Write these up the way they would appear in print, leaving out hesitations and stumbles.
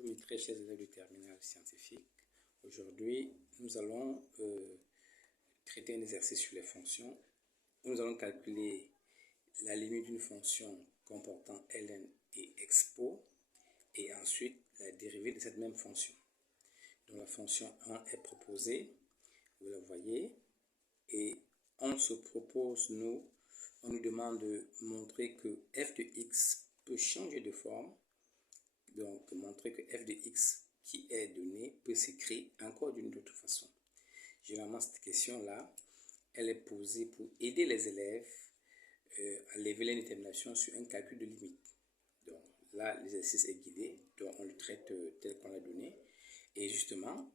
Bonjour mes très chers élèves du terminal scientifique. Aujourd'hui, nous allons traiter un exercice sur les fonctions. Nous allons calculer la limite d'une fonction comportant ln et expo et ensuite la dérivée de cette même fonction. Donc la fonction 1 est proposée, vous la voyez, et on nous demande de montrer que f de x peut changer de forme. Donc, montrer que f de x qui est donné peut s'écrire encore d'une autre façon. Généralement, cette question-là, elle est posée pour aider les élèves à lever les déterminations sur un calcul de limite. Donc, là, l'exercice est guidé, donc on le traite tel qu'on l'a donné. Et justement,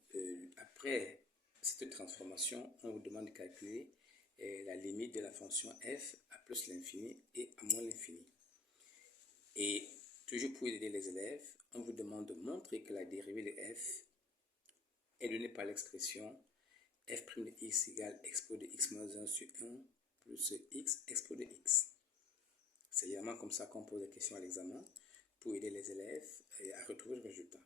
après cette transformation, on vous demande de calculer la limite de la fonction f à plus l'infini et à moins l'infini. Et toujours pour aider les élèves, on vous demande de montrer que la dérivée de f est donnée par l'expression f' de x égale expo de x moins 1 sur 1 plus x expo de x. C'est évidemment comme ça qu'on pose la question à l'examen pour aider les élèves à retrouver le résultat.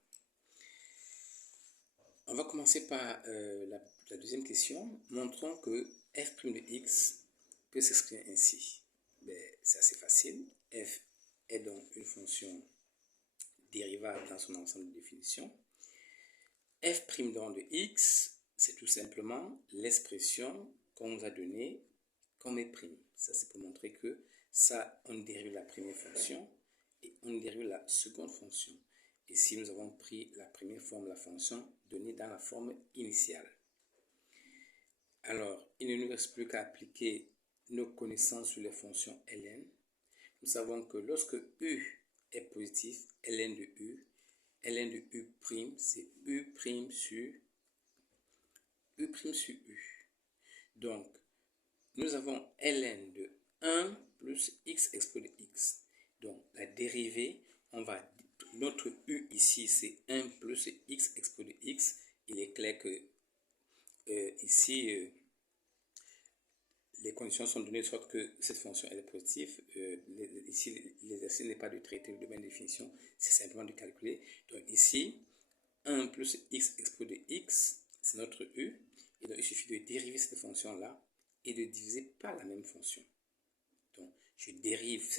On va commencer par la deuxième question. Montrons que f' de x peut s'exprimer ainsi. C'est assez facile. F est donc une fonction dérivable dans son ensemble de définitions. F' donc de x, c'est tout simplement l'expression qu'on nous a donnée comme est prime. Ça, c'est pour montrer que ça, on dérive la première fonction et on dérive la seconde fonction. Ici, nous avons pris la première forme de la fonction donnée dans la forme initiale. Alors, il ne nous reste plus qu'à appliquer nos connaissances sur les fonctions ln. Nous savons que lorsque u est positif, ln de u prime, c'est u prime sur u. Donc, nous avons ln de 1 plus x expo de x. Donc, la dérivée, notre u ici, c'est 1 plus x expo de x. Il est clair que ici, les conditions sont données de sorte que cette fonction est positive. Ici, l'exercice n'est pas de traiter le domaine de définition, c'est simplement de calculer. Donc ici, 1 plus x expo de x, c'est notre u. Et donc, il suffit de dériver cette fonction-là et de diviser par la même fonction. Donc, je dérive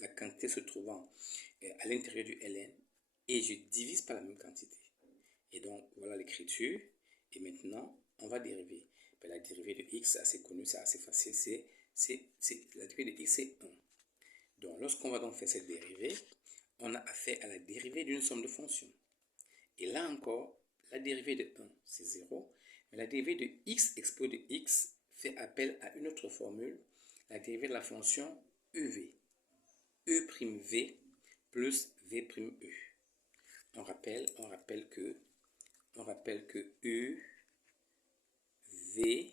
la quantité se trouvant à l'intérieur du ln et je divise par la même quantité. Et donc, voilà l'écriture. Et maintenant, on va dériver. La dérivée de x, c'est assez connu, c'est assez facile. La dérivée de x, c'est 1. Donc, lorsqu'on va donc faire cette dérivée, on a affaire à la dérivée d'une somme de fonctions. Et là encore, la dérivée de 1, c'est 0. Mais la dérivée de x expo de x fait appel à une autre formule, la dérivée de la fonction uv. u'(v) plus v'(u). On rappelle que u, v',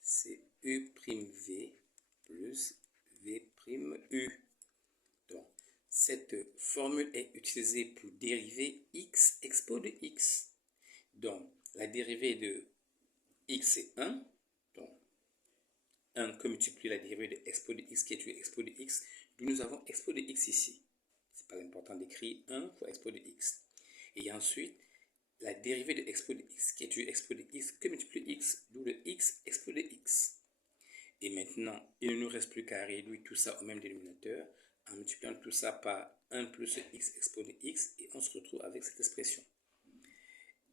c'est u'(v) plus v'(u). Donc, cette formule est utilisée pour dériver x expo de x. Donc, la dérivée de x, c'est 1. Donc, 1 que multiplie la dérivée de expo de x qui est expo de x. D'où nous avons expo de x ici. C'est pas important d'écrire 1 fois expo de x. Et ensuite, la dérivée de expo de x qui est expo de x que multiplie x, d'où le x expo de x. Et maintenant, il ne nous reste plus qu'à réduire tout ça au même dénominateur en multipliant tout ça par 1 plus x expo de x et on se retrouve avec cette expression.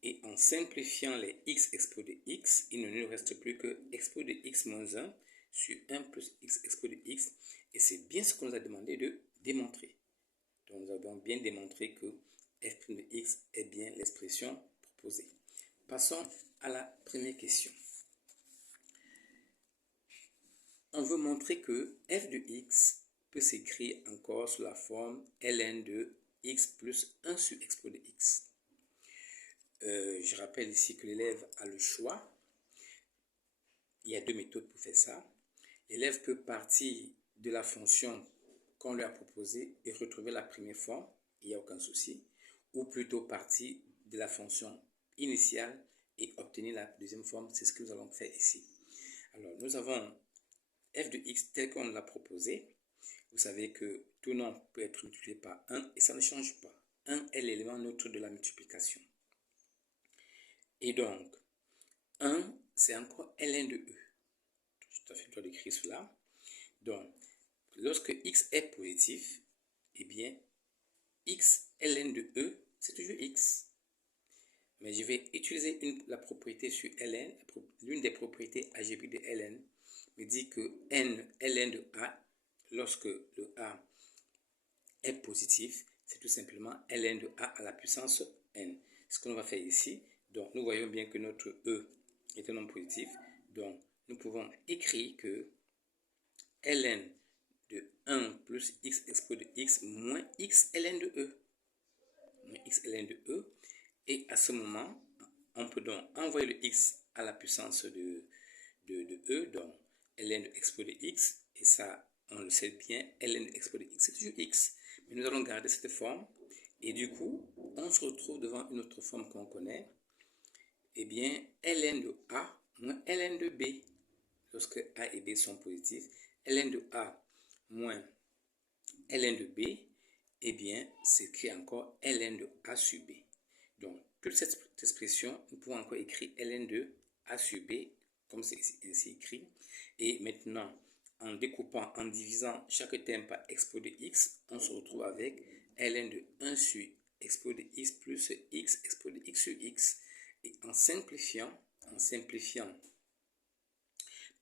Et en simplifiant les x expo de x, il ne nous reste plus que expo de x moins 1 sur 1 plus x expo de x. Et c'est bien ce qu'on nous a demandé de démontrer. Donc nous avons bien démontré que f' de x est bien l'expression proposée. Passons à la première question. On veut montrer que f de x peut s'écrire encore sous la forme ln de x plus 1 sur expo de x. Je rappelle ici que l'élève a le choix. Il y a deux méthodes pour faire ça. L'élève peut partir de la fonction qu'on lui a proposée et retrouver la première forme, il n'y a aucun souci. Ou plutôt partir de la fonction initiale et obtenir la deuxième forme, c'est ce que nous allons faire ici. Alors, nous avons f de x tel qu'on l'a proposé. Vous savez que tout nombre peut être multiplié par 1 et ça ne change pas. 1 est l'élément neutre de la multiplication. Et donc, 1, c'est encore ln de e. Tout à fait, je dois écrire cela. Donc, lorsque x est positif, eh bien, x ln de e, c'est toujours x. Mais je vais utiliser la propriété sur ln, l'une des propriétés algébriques de ln, me dit que n ln de a, lorsque le a est positif, c'est tout simplement ln de a à la puissance n. Ce qu'on va faire ici, donc nous voyons bien que notre e est un nombre positif, donc nous pouvons écrire que ln de 1 plus x exposé de x moins x ln de e. Moins x ln de e. Et à ce moment, on peut donc envoyer le x à la puissance de e, donc ln de exposé de x, et ça, on le sait bien, ln de exposé de x, c'est toujours x. Mais nous allons garder cette forme, et du coup, on se retrouve devant une autre forme qu'on connaît, et bien, ln de a moins ln de b. Lorsque a et b sont positifs, ln de a moins ln de b, eh bien, c'est écrit encore ln de a sur b. Donc, toute cette expression, nous pouvons encore écrire ln de a sur b, comme c'est ainsi écrit. Et maintenant, en découpant, en divisant chaque terme par exposé de x, on se retrouve avec ln de 1 sur exposé de x plus x exposé de x sur x. Et en simplifiant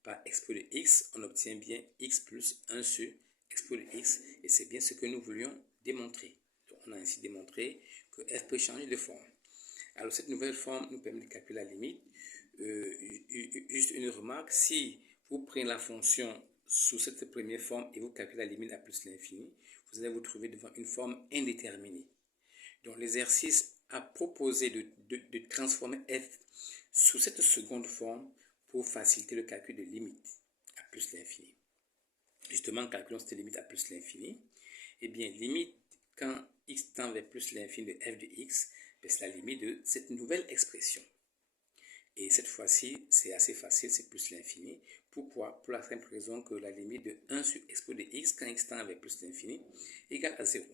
par exposé de x, on obtient bien x plus 1 sur exposé de x. Et c'est bien ce que nous voulions démontrer. Donc, on a ainsi démontré que f peut changer de forme. Alors, cette nouvelle forme nous permet de calculer la limite. Juste une remarque, si vous prenez la fonction sous cette première forme et vous calculez la limite à plus l'infini, vous allez vous trouver devant une forme indéterminée. Donc, l'exercice a proposé de transformer f sous cette seconde forme pour faciliter le calcul de limite à plus l'infini. Justement, calculons cette limite à plus l'infini. Eh bien, limite quand x tend vers plus l'infini de f de x, c'est la limite de cette nouvelle expression. Et cette fois-ci, c'est assez facile, c'est plus l'infini. Pourquoi? Pour la simple raison que la limite de 1 sur exposé de x quand x tend vers plus l'infini égale à 0.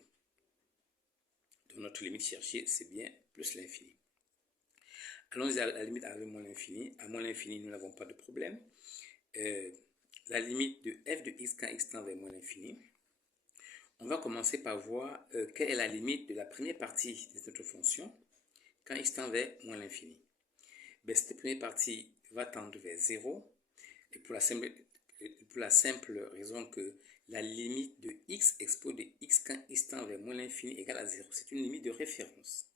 Donc notre limite cherchée, c'est bien plus l'infini. Allons à la limite avec moins l'infini. À moins l'infini, nous n'avons pas de problème. La limite de f de x quand x tend vers moins l'infini. On va commencer par voir quelle est la limite de la première partie de notre fonction quand x tend vers moins l'infini. Cette première partie va tendre vers 0 et pour la simple raison que la limite de x exposé de x quand x tend vers moins l'infini égale à 0. C'est une limite de référence.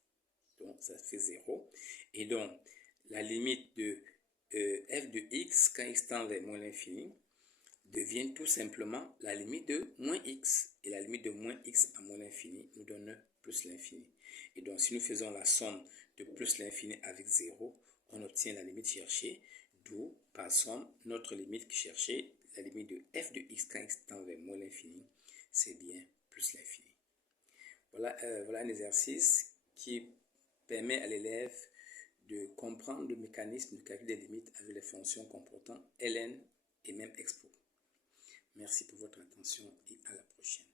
Donc ça fait 0. Et donc la limite de f de x quand x tend vers moins l'infini devient tout simplement la limite de moins x. Et la limite de moins x à moins l'infini nous donne plus l'infini. Et donc si nous faisons la somme de plus l'infini avec 0, on obtient la limite cherchée, d'où par somme notre limite cherchée, la limite de f de x quand x tend vers moins l'infini, c'est bien plus l'infini. Voilà un exercice qui permet à l'élève de comprendre le mécanisme de calcul des limites avec les fonctions comportant ln et même expo. Merci pour votre attention et à la prochaine.